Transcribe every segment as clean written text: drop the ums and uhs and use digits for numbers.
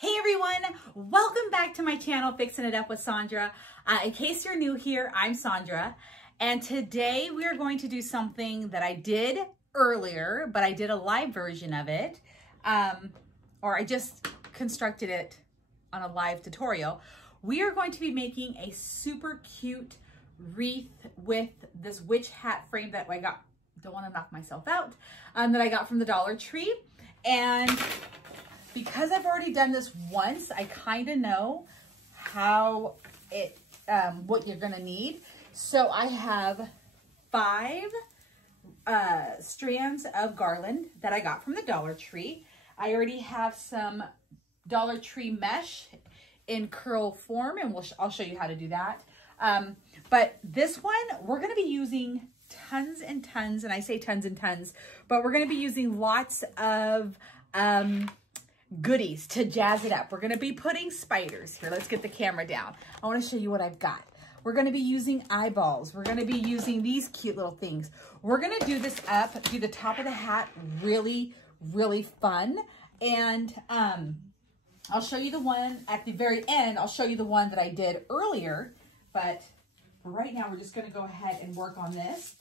Hey everyone, welcome back to my channel, Fixing It Up with Sandra. In case you're new here, I'm Sandra, and today we are going to do something that I did earlier, but I did a live version of it, or I just constructed it on a live tutorial. We are going to be making a super cute wreath with this witch hat frame that I got, don't want to knock myself out, that I got from the Dollar Tree. And because I've already done this once, I kind of know how it, what you're gonna need. So I have 5 strands of garland that I got from the Dollar Tree. I already have some Dollar Tree mesh in curl form, and I'll show you how to do that. But this one, we're gonna be using tons and tons, and I say tons and tons, but we're gonna be using lots of goodies to jazz it up. We're gonna be putting spiders. Here, let's get the camera down. I wanna show you what I've got. We're gonna be using eyeballs. We're gonna be using these cute little things. We're gonna do this up, do the top of the hat really, really fun. And I'll show you the one at the very end. I'll show you the one that I did earlier, but for right now, we're just gonna go ahead and work on this.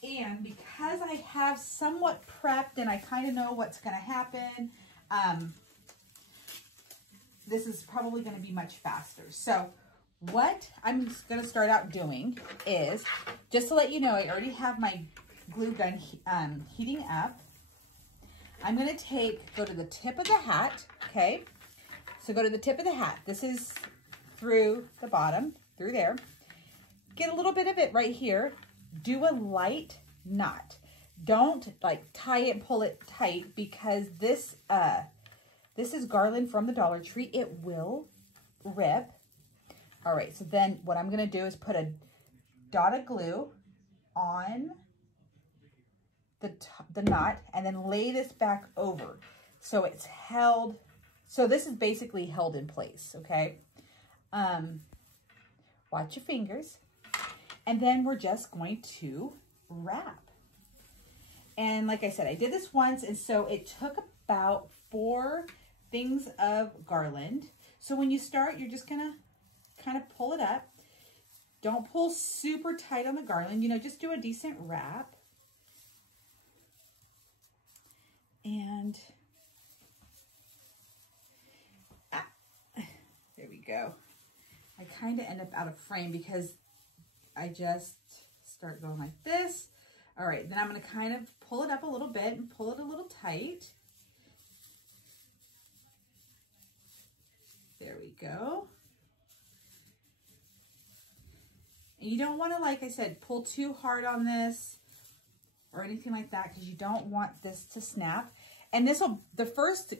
And because I have somewhat prepped and I kind of know what's going to happen, this is probably going to be much faster. So what I'm going to start out doing is, just to let you know, I already have my glue gun heating up. I'm going to go to the tip of the hat, okay? So go to the tip of the hat. This is through the bottom, through there. Get a little bit of it right here. Do a light knot. Don't like tie it, pull it tight, because this is garland from the Dollar Tree. It will rip. All right, so then what I'm gonna do is put a dot of glue on the knot and then lay this back over. So it's held, so this is basically held in place, okay? Watch your fingers. And then we're just going to wrap. And like I said, I did this once, and so it took about 4 things of garland. So when you start, you're just gonna kind of pull it up. Don't pull super tight on the garland, you know, just do a decent wrap. And there we go. I kind of end up out of frame because I just start going like this. All right, then I'm gonna kind of pull it up a little bit and pull it a little tight. There we go. And you don't wanna, like I said, pull too hard on this or anything like that, because you don't want this to snap. And this will, the first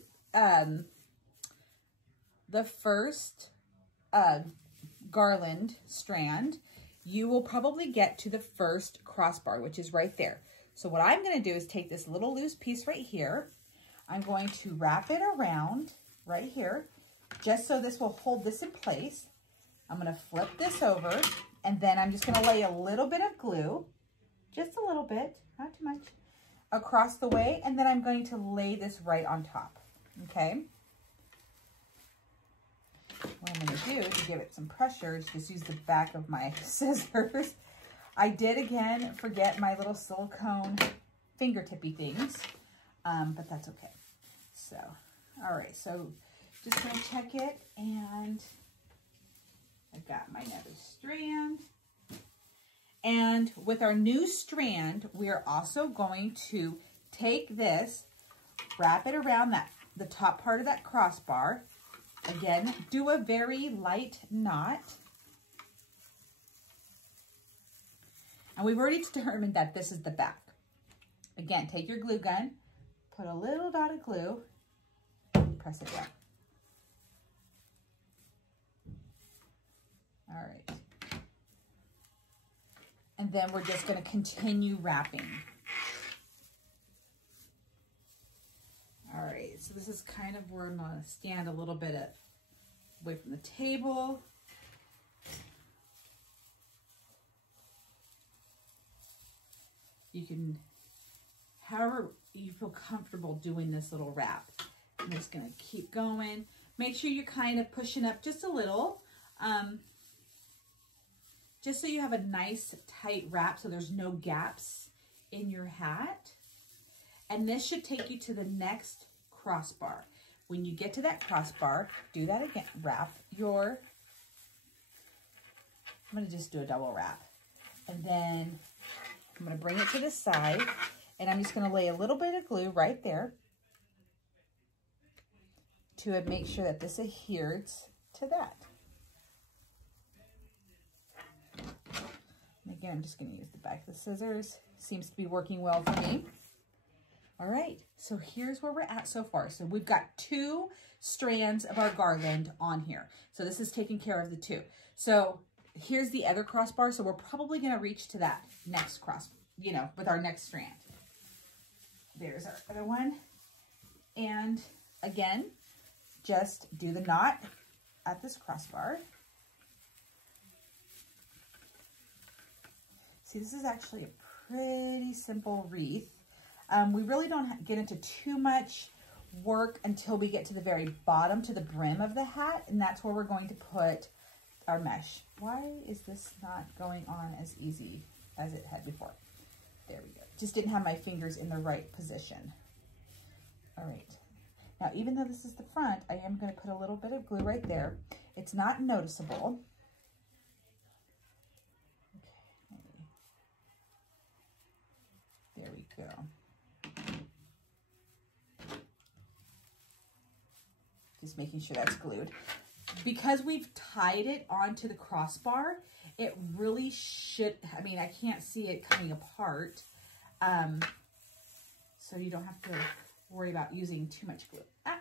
garland strand, you will probably get to the first crossbar, which is right there. So what I'm going to do is take this little loose piece right here. I'm going to wrap it around right here, just so this will hold this in place. I'm going to flip this over, and then I'm just going to lay a little bit of glue, just a little bit, not too much, across the way, and then I'm going to lay this right on top, okay? What I'm going to do to give it some pressure is just use the back of my scissors. I did, again, forget my little silicone fingertippy things, but that's okay. So, all right, so just going to check it, and I've got my another strand. And with our new strand, we are also going to take this, wrap it around the top part of that crossbar. Again, do a very light knot. And we've already determined that this is the back. Again, take your glue gun, put a little dot of glue, press it down. All right. And then we're just going to continue wrapping. All right, so this is kind of where I'm going to stand a little bit away from the table. You can, however you feel comfortable doing this little wrap. I'm just gonna keep going. Make sure you're kind of pushing up just a little, just so you have a nice tight wrap so there's no gaps in your hat. And this should take you to the next crossbar. When you get to that crossbar, do that again. Wrap your, I'm gonna just do a double wrap. And then I'm gonna bring it to the side, and I'm just gonna lay a little bit of glue right there to make sure that this adheres to that. And again, I'm just gonna use the back of the scissors. Seems to be working well for me. All right, so here's where we're at so far. So we've got 2 strands of our garland on here. So this is taking care of the 2. So here's the other crossbar. So we're probably gonna reach to that next cross, you know, with our next strand. There's our other one. And again, just do the knot at this crossbar. See, this is actually a pretty simple wreath. We really don't get into too much work until we get to the very bottom, to the brim of the hat, and that's where we're going to put our mesh. Why is this not going on as easy as it had before? There we go. Just didn't have my fingers in the right position. All right. Now, even though this is the front, I am going to put a little bit of glue right there. It's not noticeable. Okay. There we go. Just making sure that's glued. Because we've tied it onto the crossbar, it really should, I mean, I can't see it coming apart. So you don't have to worry about using too much glue. Ah,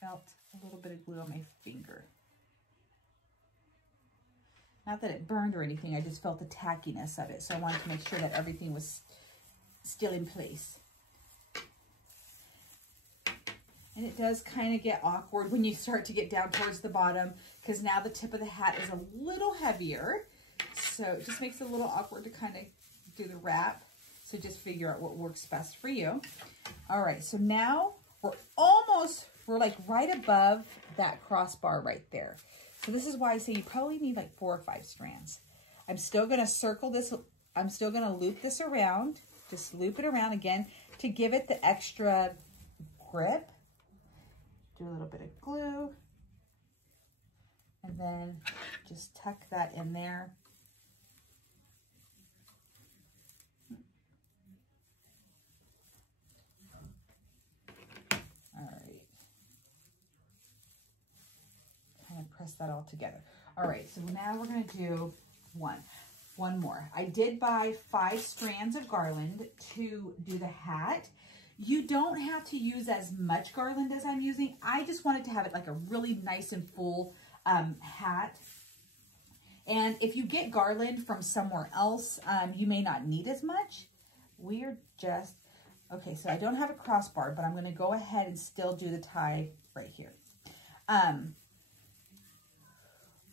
felt a little bit of glue on my finger. Not that it burned or anything, I just felt the tackiness of it. So I wanted to make sure that everything was still in place. And it does kind of get awkward when you start to get down towards the bottom, because now the tip of the hat is a little heavier. So it just makes it a little awkward to kind of do the wrap. So just figure out what works best for you. All right, so now we're like right above that crossbar right there. So this is why I say you probably need like 4 or 5 strands. I'm still gonna circle this, I'm still gonna loop this around, just loop it around again to give it the extra grip. Do a little bit of glue, and then just tuck that in there. All right. Kind of press that all together. All right, so now we're gonna do one more. I did buy 5 strands of garland to do the hat. You don't have to use as much garland as I'm using. I just wanted to have it like a really nice and full hat. And if you get garland from somewhere else, you may not need as much. We're just, okay, so I don't have a crossbar, but I'm gonna go ahead and still do the tie right here.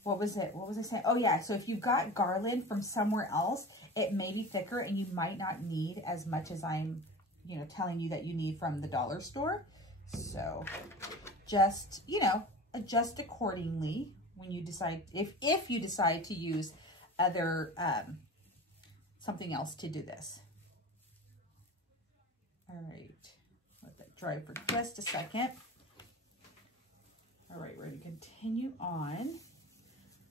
What was it? What was I saying? Oh yeah, so if you got garland from somewhere else, it may be thicker and you might not need as much as I'm telling you that you need from the dollar store. So just, adjust accordingly when you decide, if you decide to use other, something else to do this. All right, let that dry for just a second. All right, we're gonna continue on.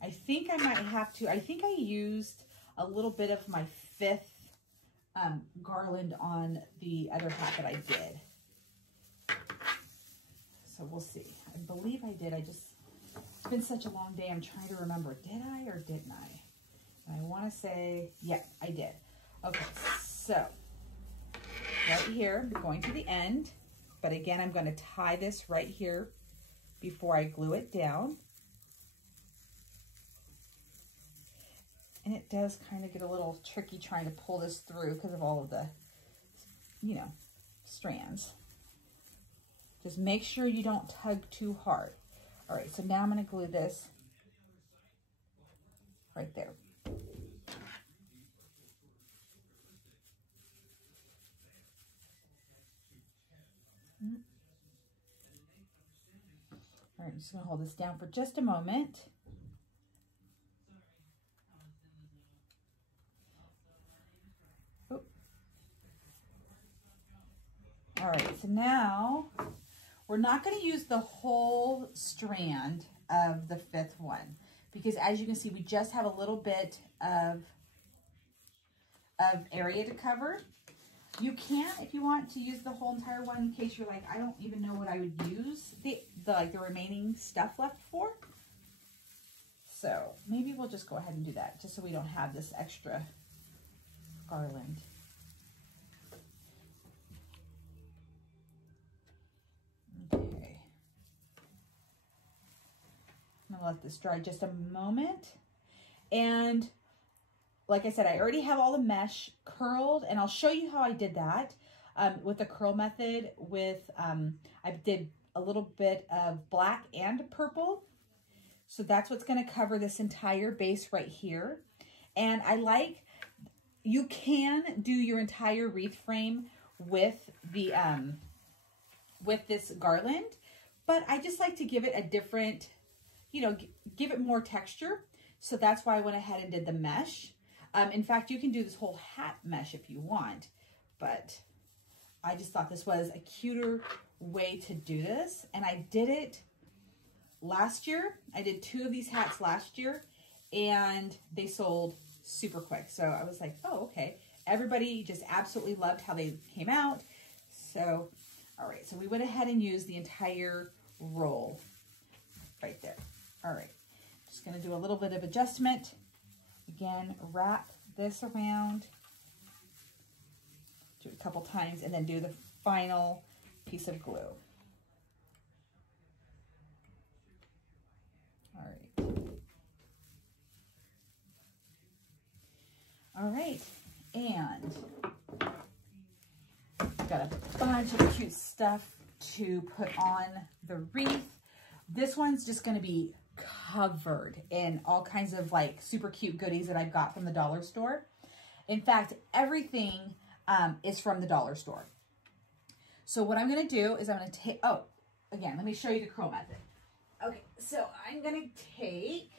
I think I might have to, I think I used a little bit of my 5th garland on the other hat that I did. So we'll see. I believe I did. It's been such a long day. I'm trying to remember. Did I or didn't I? And I want to say, yeah, I did. Okay, so right here, I'm going to the end. But again, I'm going to tie this right here before I glue it down. And it does kind of get a little tricky trying to pull this through because of all of the, strands. Just make sure you don't tug too hard. All right, so now I'm going to glue this right there. right, I'm just gonna hold this down for just a moment. Oop. All right, so now we're not gonna use the whole strand of the 5th one because as you can see, we just have a little bit of area to cover. You can, if you want, to use the whole entire one in case you're like, I don't even know what I would use the remaining stuff left for. So maybe we'll just go ahead and do that just so we don't have this extra garland. Okay. I'm gonna let this dry just a moment. And like I said, I already have all the mesh curled, and I'll show you how I did that with the curl method. I did a little bit of black and purple. So that's what's going to cover this entire base right here. And you can do your entire wreath frame with this garland, but I just like to give it a different, give it more texture. So that's why I went ahead and did the mesh. In fact, you can do this whole hat mesh if you want, but I just thought this was a cuter way to do this. And I did it last year. I did 2 of these hats last year and they sold super quick. So I was like, oh, okay. Everybody just absolutely loved how they came out. So, all right. So we went ahead and used the entire roll right there. All right. Just going to do a little bit of adjustment. Again, wrap this around, do it a couple times, and then do the final piece of glue. All right. All right, and got a bunch of cute stuff to put on the wreath. This one's just going to be covered in all kinds of like super cute goodies that I've got from the dollar store. In fact, everything is from the dollar store. So what I'm going to do is I'm going to take, again, let me show you the curl method. Okay, so I'm going to take,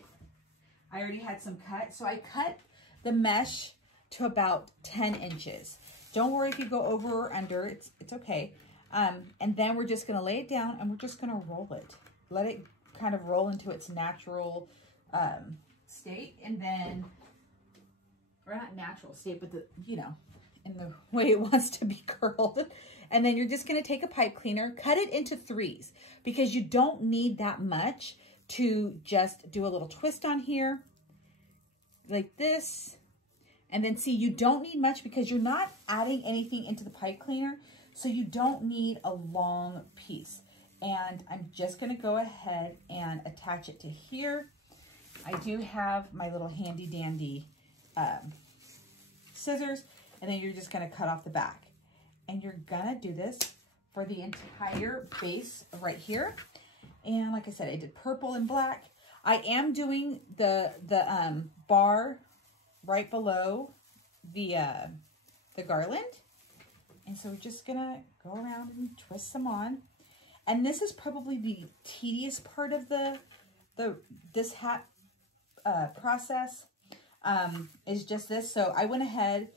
I already had some cut. So I cut the mesh to about 10 inches. Don't worry if you go over or under, it's okay. And then we're just going to lay it down and we're just going to roll it. Let it kind of roll into its natural state, and then, or not natural state, but in the way it wants to be curled. And then you're just going to take a pipe cleaner, cut it into 3s because you don't need that much to just do a little twist on here like this. And then see, you don't need much because you're not adding anything into the pipe cleaner. So you don't need a long piece. And I'm just going to go ahead and attach it to here. I do have my little handy dandy scissors, and then you're just going to cut off the back. And you're going to do this for the entire base right here. And like I said, I did purple and black. I am doing the bar right below the garland. And so we're just going to go around and twist them on. And this is probably the tedious part of this hat process, is just this. So I went ahead,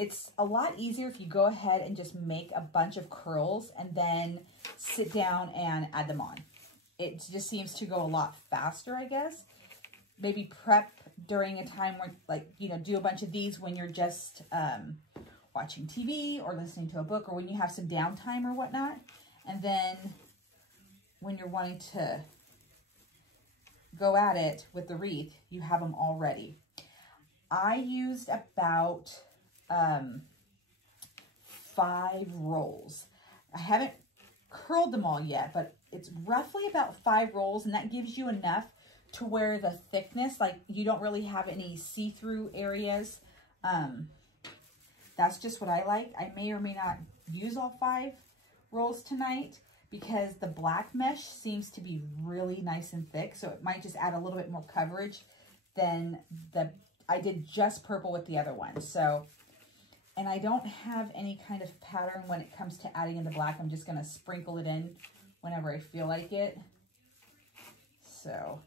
it's a lot easier if you go ahead and just make a bunch of curls and then sit down and add them on. It just seems to go a lot faster, I guess. Maybe prep during a time where, like, do a bunch of these when you're just watching TV or listening to a book, or when you have some downtime or whatnot. And then when you're wanting to go at it with the wreath, you have them all ready. I used about 5 rolls. I haven't curled them all yet, but it's roughly about 5 rolls, and that gives you enough to where the thickness, like, you don't really have any see-through areas. That's just what I like. I may or may not use all 5 rolls tonight because the black mesh seems to be really nice and thick, so it might just add a little bit more coverage than I did just purple with the other one. So, and I don't have any kind of pattern when it comes to adding in the black. I'm just going to sprinkle it in whenever I feel like it. So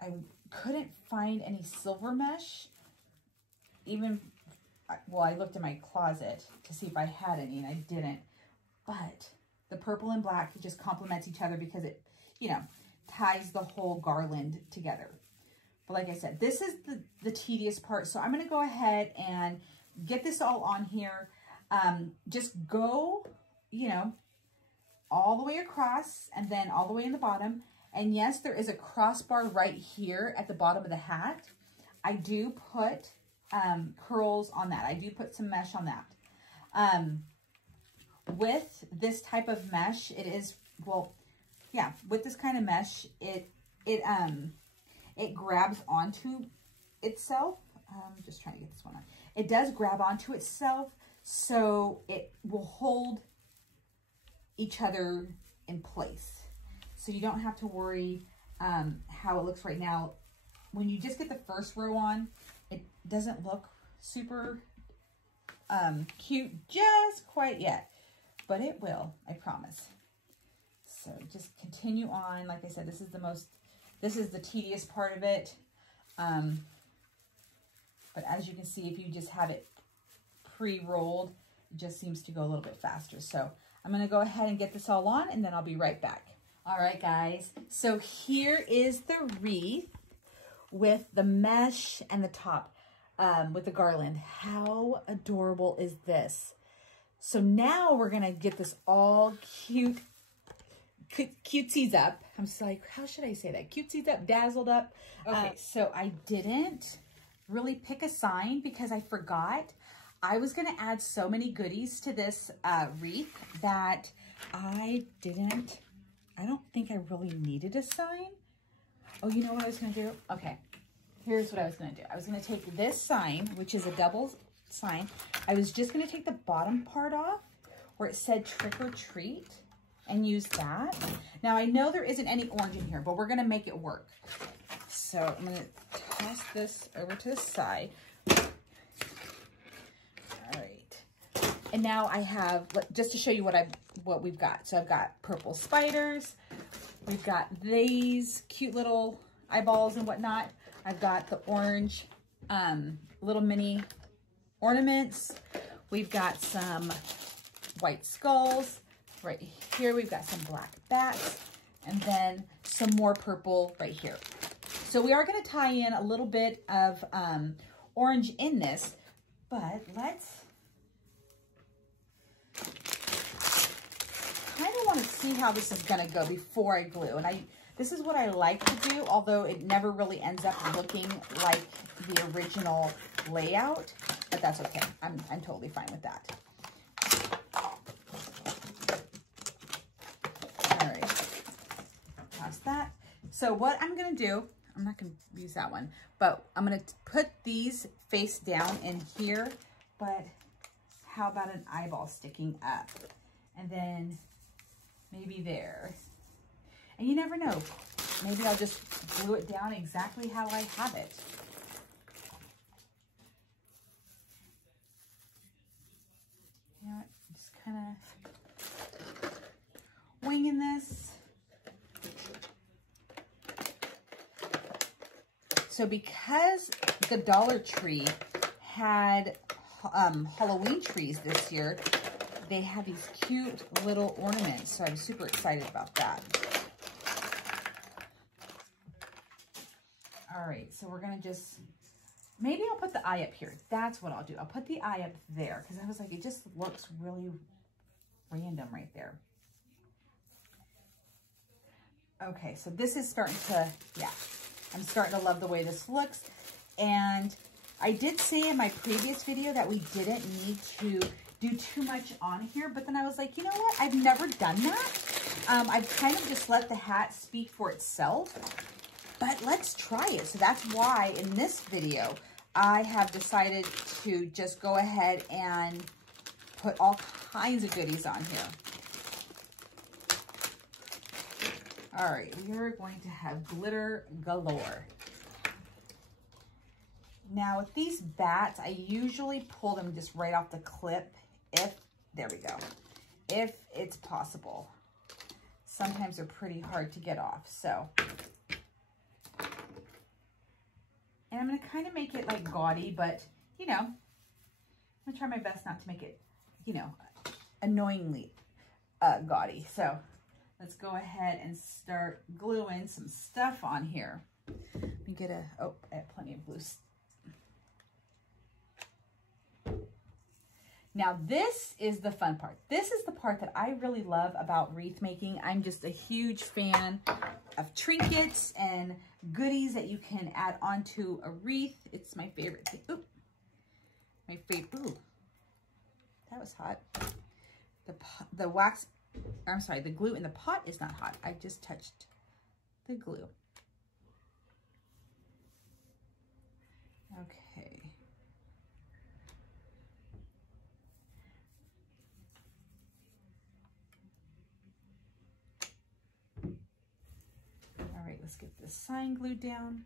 I couldn't find any silver mesh. Even, well, I looked in my closet to see if I had any, and I didn't. But the purple and black just complements each other because it, you know, ties the whole garland together. But like I said, this is the tedious part. So I'm going to go ahead and get this all on here. Just go, you know, all the way across and then all the way in the bottom. And yes, there is a crossbar right here at the bottom of the hat. I do put curls on that. I do put some mesh on that. With this type of mesh, it is, well, yeah, with this kind of mesh, it grabs onto itself. Just trying to get this one on. It does grab onto itself, so it will hold each other in place. So you don't have to worry how it looks right now. When you just get the first row on, it doesn't look super cute just quite yet, but it will, I promise. So just continue on. Like I said, this is the tedious part of it. But as you can see, if you just have it pre-rolled, it just seems to go a little bit faster. So I'm going to go ahead and get this all on, and then I'll be right back. All right, guys. So here is the wreath with the mesh and the top with the garland. How adorable is this? So now we're going to get this all cutesies up. I'm just like, how should I say that? Cutesies up, dazzled up. Okay, so I didn't really pick a sign because I forgot. I was going to add so many goodies to this wreath that I don't think I really needed a sign. Oh, you know what I was going to do? Okay, here's what I was going to do. I was going to take this sign, which is a double sign. I was just going to take the bottom part off where it said trick or treat and use that. Now, I know there isn't any orange in here, but we're going to make it work. So I'm going to toss this over to the side. All right. And now I have, just to show you what we've got. So I've got purple spiders. We've got these cute little eyeballs and whatnot. I've got the orange little mini ornaments. We've got some white skulls. Right here, we've got some black bats. And then some more purple right here. So we are going to tie in a little bit of orange in this, but let's kind of want to see how this is going to go before I glue. And this is what I like to do, although it never really ends up looking like the original layout, but that's okay. I'm totally fine with that. All right, toss that. So what I'm going to do, I'm not going to use that one, but I'm going to put these face down in here, but how about an eyeball sticking up? And then maybe there. And you never know. Maybe I'll just glue it down exactly how I have it. You know what? Just kind of winging this. So because the Dollar Tree had Halloween trees this year, they have these cute little ornaments. So I'm super excited about that. All right, so we're gonna just, maybe I'll put the eye up here. That's what I'll do. I'll put the eye up there because I was like, it just looks really random right there. Okay, so this is starting to, yeah, I'm starting to love the way this looks. And I did say in my previous video that we didn't need to do too much on here, but then I was like, you know what? I've never done that. I've kind of just let the hat speak for itself, but let's try it. So that's why in this video, I have decided to just go ahead and put all kinds of goodies on here. All right, we are going to have glitter galore. Now with these bats, I usually pull them just right off the clip there we go, if it's possible. Sometimes they're pretty hard to get off. So And I'm going to kind of make it like gaudy, but you know, I'm going to try my best not to make it, you know, annoyingly gaudy. So let's go ahead and start gluing some stuff on here. Let me get oh, I have plenty of glue. Now this is the fun part. This is the part that I really love about wreath making. I'm just a huge fan of trinkets and goodies that you can add onto a wreath. It's my favorite thing. Ooh, my favorite. Ooh, that was hot. The wax, I'm sorry, the glue in the pot is not hot. I just touched the glue. Okay. All right, let's get this sign glued down.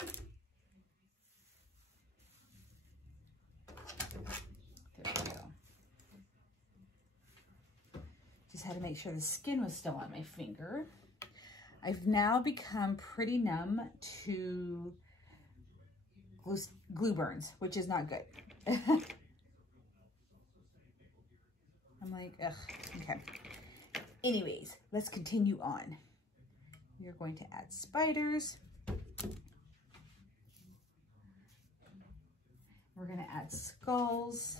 There we go. Just had to make sure the skin was still on my finger. I've now become pretty numb to glue burns, which is not good. I'm like, ugh, okay. Anyways, let's continue on. We are going to add spiders. We're going to add skulls.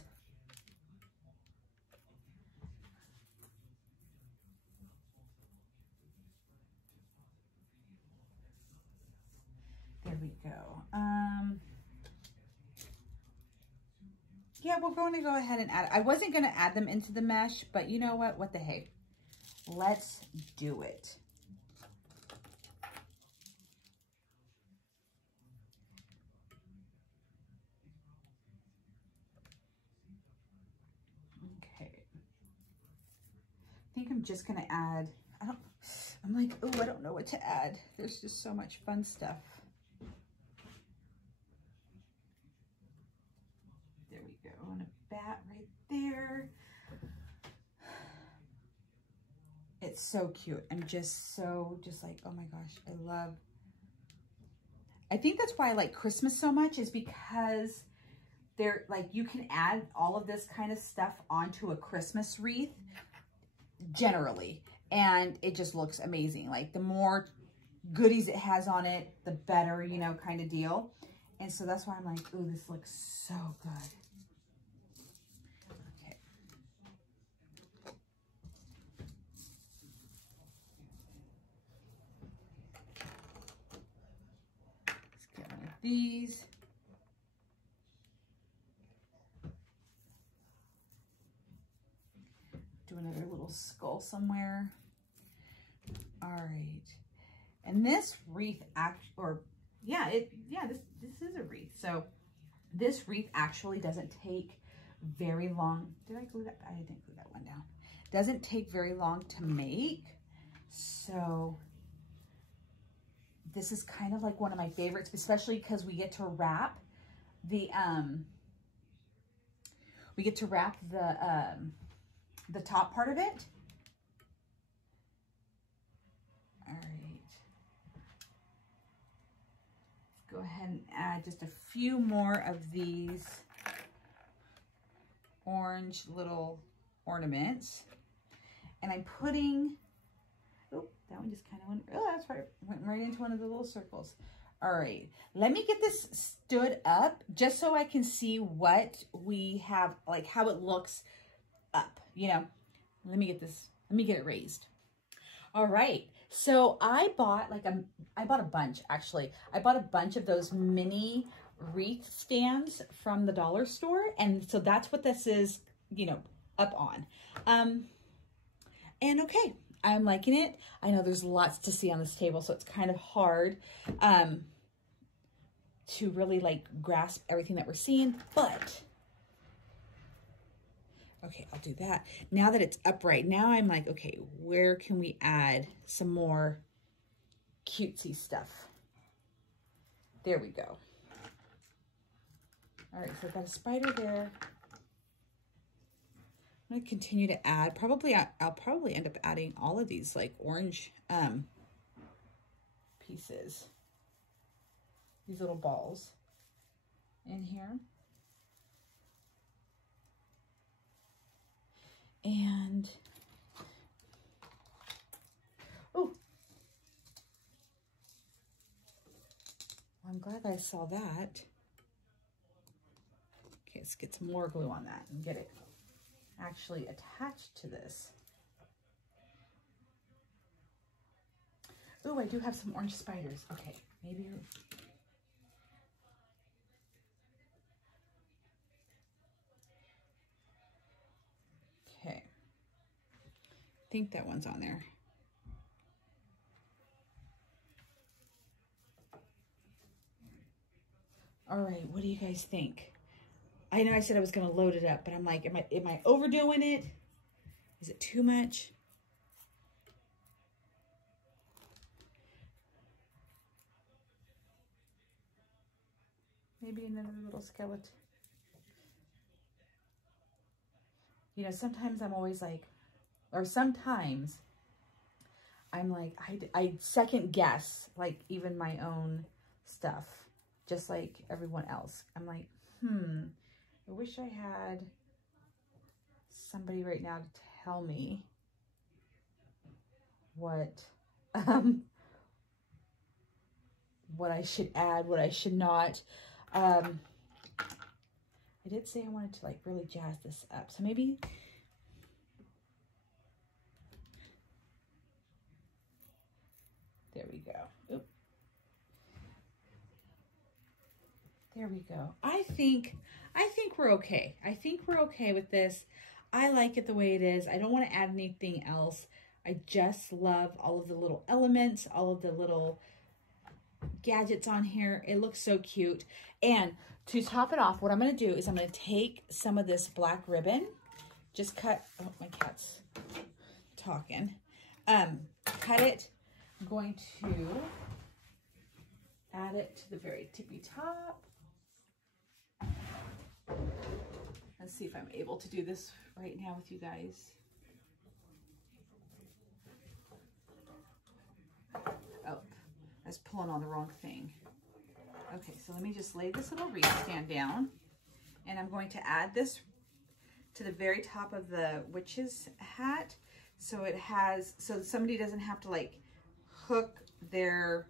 There we go. Yeah, we're going to go ahead and add. I wasn't going to add them into the mesh, but you know what? What the heck? Let's do it. Okay. I think I'm just going to add, I'm like, oh, I don't know what to add. There's just so much fun stuff. There we go. And a bat right there. It's so cute. I'm just like, oh my gosh, I think that's why I like Christmas so much, is because they're like, you can add all of this kind of stuff onto a Christmas wreath generally, and it just looks amazing. Like the more goodies it has on it, the better, you know, kind of deal. And so that's why I'm like, ooh, this looks so good. These. Do another little skull somewhere. All right. And this wreath this is a wreath. So this wreath actually doesn't take very long. Did I glue that? I didn't glue that one down. Doesn't take very long to make. So this is kind of like one of my favorites, especially because we get to wrap the top part of it. All right. Let's go ahead and add just a few more of these orange little ornaments. And I'm putting, oh, that one just kind of went, oh, that's right, went right into one of the little circles. All right, let me get this stood up just so I can see what we have, like how it looks up, you know. Let me get it raised. All right, so I bought a bunch, actually. I bought a bunch of those mini wreath stands from the dollar store, and so that's what this is, you know, up on. And okay, I'm liking it. I know there's lots to see on this table, so it's kind of hard to really like grasp everything that we're seeing, but okay, I'll do that. Now that it's upright, now I'm like, okay, where can we add some more cutesy stuff? There we go. All right, so I've got a spider there. I'm gonna continue to add, I'll probably end up adding all of these like orange pieces. these little balls in here. And, oh, I'm glad I saw that. Okay, let's get some more glue on that and get it actually attached to this. Oh, I do have some orange spiders. Okay, maybe. Okay. I think that one's on there. All right, what do you guys think? I know I said I was gonna load it up, but I'm like, am I overdoing it? Is it too much? Maybe another little skeleton. You know, sometimes I'm always like, or sometimes I'm like, I second guess, like even my own stuff, just like everyone else. I'm like, I wish I had somebody right now to tell me what I should add, what I should not. I did say I wanted to like really jazz this up. So maybe there we go. Oop. There we go. I think we're okay. I think we're okay with this. I like it the way it is. I don't want to add anything else. I just love all of the little elements, all of the little gadgets on here. It looks so cute. And to top it off, what I'm going to do is I'm going to take some of this black ribbon, just cut, oh, my cat's talking, cut it. I'm going to add it to the very tippy top. Let's see if I'm able to do this right now with you guys. Oh, I was pulling on the wrong thing. Okay, so let me just lay this little wreath stand down, and I'm going to add this to the very top of the witch's hat, so it has, so somebody doesn't have to like hook their,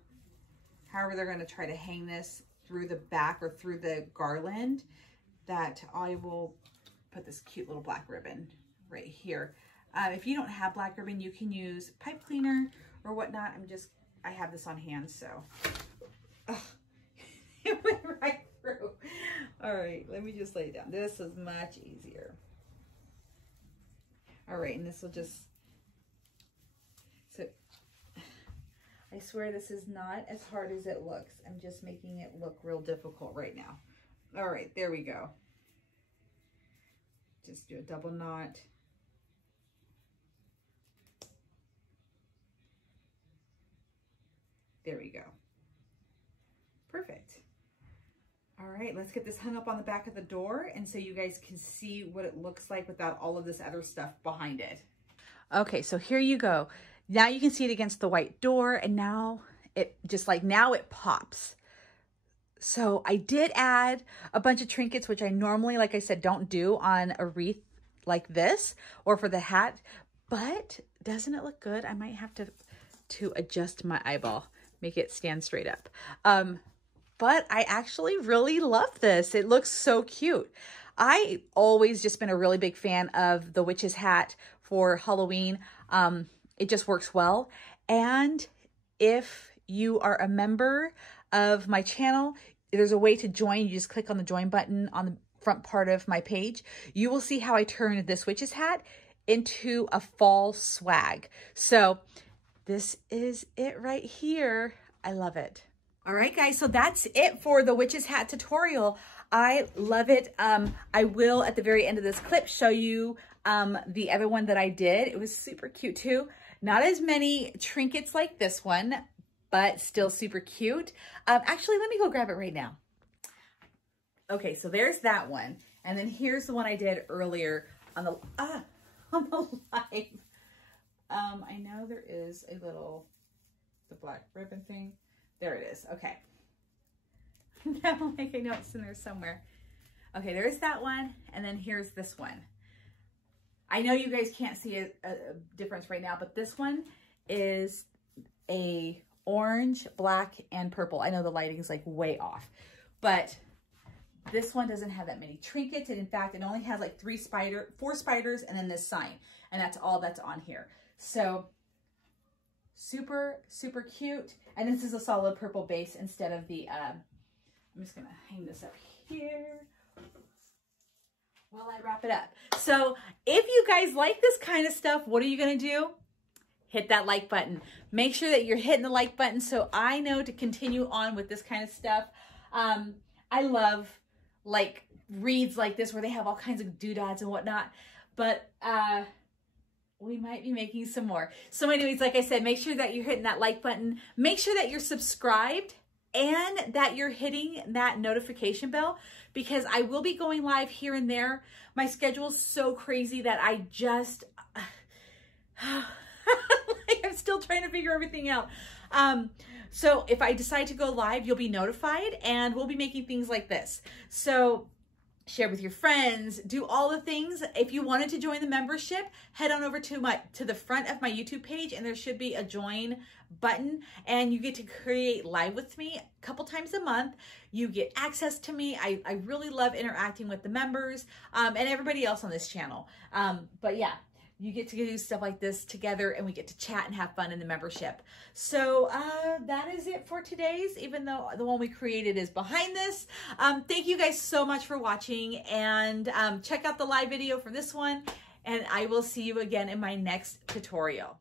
however they're going to try to hang this through the back or through the garland, that I will put this cute little black ribbon right here. If you don't have black ribbon, you can use pipe cleaner or whatnot. I have this on hand, so. Ugh. It went right through. All right, let me just lay it down. This is much easier. All right, and this will just, so I swear this is not as hard as it looks. I'm just making it look real difficult right now. All right, there we go. Just do a double knot. There we go. Perfect. All right, let's get this hung up on the back of the door, and so you guys can see what it looks like without all of this other stuff behind it. Okay, so here you go. Now you can see it against the white door, and now it just like, now it pops. So I did add a bunch of trinkets, which I normally, like I said, don't do on a wreath like this or for the hat, but doesn't it look good? I might have to adjust my eyeball, make it stand straight up. But I actually really love this. It looks so cute. I always just been a really big fan of the witch's hat for Halloween. It just works well. And if you are a member of my channel, there's a way to join. You just click on the join button on the front part of my page. You will see how I turned this witch's hat into a fall swag. So this is it right here. I love it. All right, guys, so that's it for the witch's hat tutorial. I love it. I will, at the very end of this clip, show you the other one that I did. It was super cute too. Not as many trinkets like this one, but still super cute. Actually, let me go grab it right now. Okay, so there's that one. And then here's the one I did earlier on the live. I know there is a little, the black ribbon thing. There it is. Okay. I'm like, I know it's in there somewhere. Okay, there's that one. And then here's this one. I know you guys can't see a difference right now, but this one is a orange, black, and purple. I know the lighting is like way off, but this one doesn't have that many trinkets. And in fact, it only has like 4 spiders and then this sign. And that's all that's on here. So super, super cute. And this is a solid purple base instead of the, I'm just gonna hang this up here while I wrap it up. So if you guys like this kind of stuff, what are you gonna do? Hit that like button. Make sure that you're hitting the like button so I know to continue on with this kind of stuff. I love like wreaths like this where they have all kinds of doodads and whatnot, but we might be making some more. So anyways, like I said, make sure that you're hitting that like button. Make sure that you're subscribed and that you're hitting that notification bell, because I will be going live here and there. My schedule is so crazy that I just, I'm still trying to figure everything out. So if I decide to go live, you'll be notified, and we'll be making things like this. So share with your friends, do all the things. If you wanted to join the membership, head on over to the front of my YouTube page, and there should be a join button, and you get to create live with me a couple times a month. You get access to me. I really love interacting with the members and everybody else on this channel. But yeah, you get to do stuff like this together, and we get to chat and have fun in the membership. So that is it for today's, even though the one we created is behind this. Thank you guys so much for watching, and check out the live video for this one, and I will see you again in my next tutorial.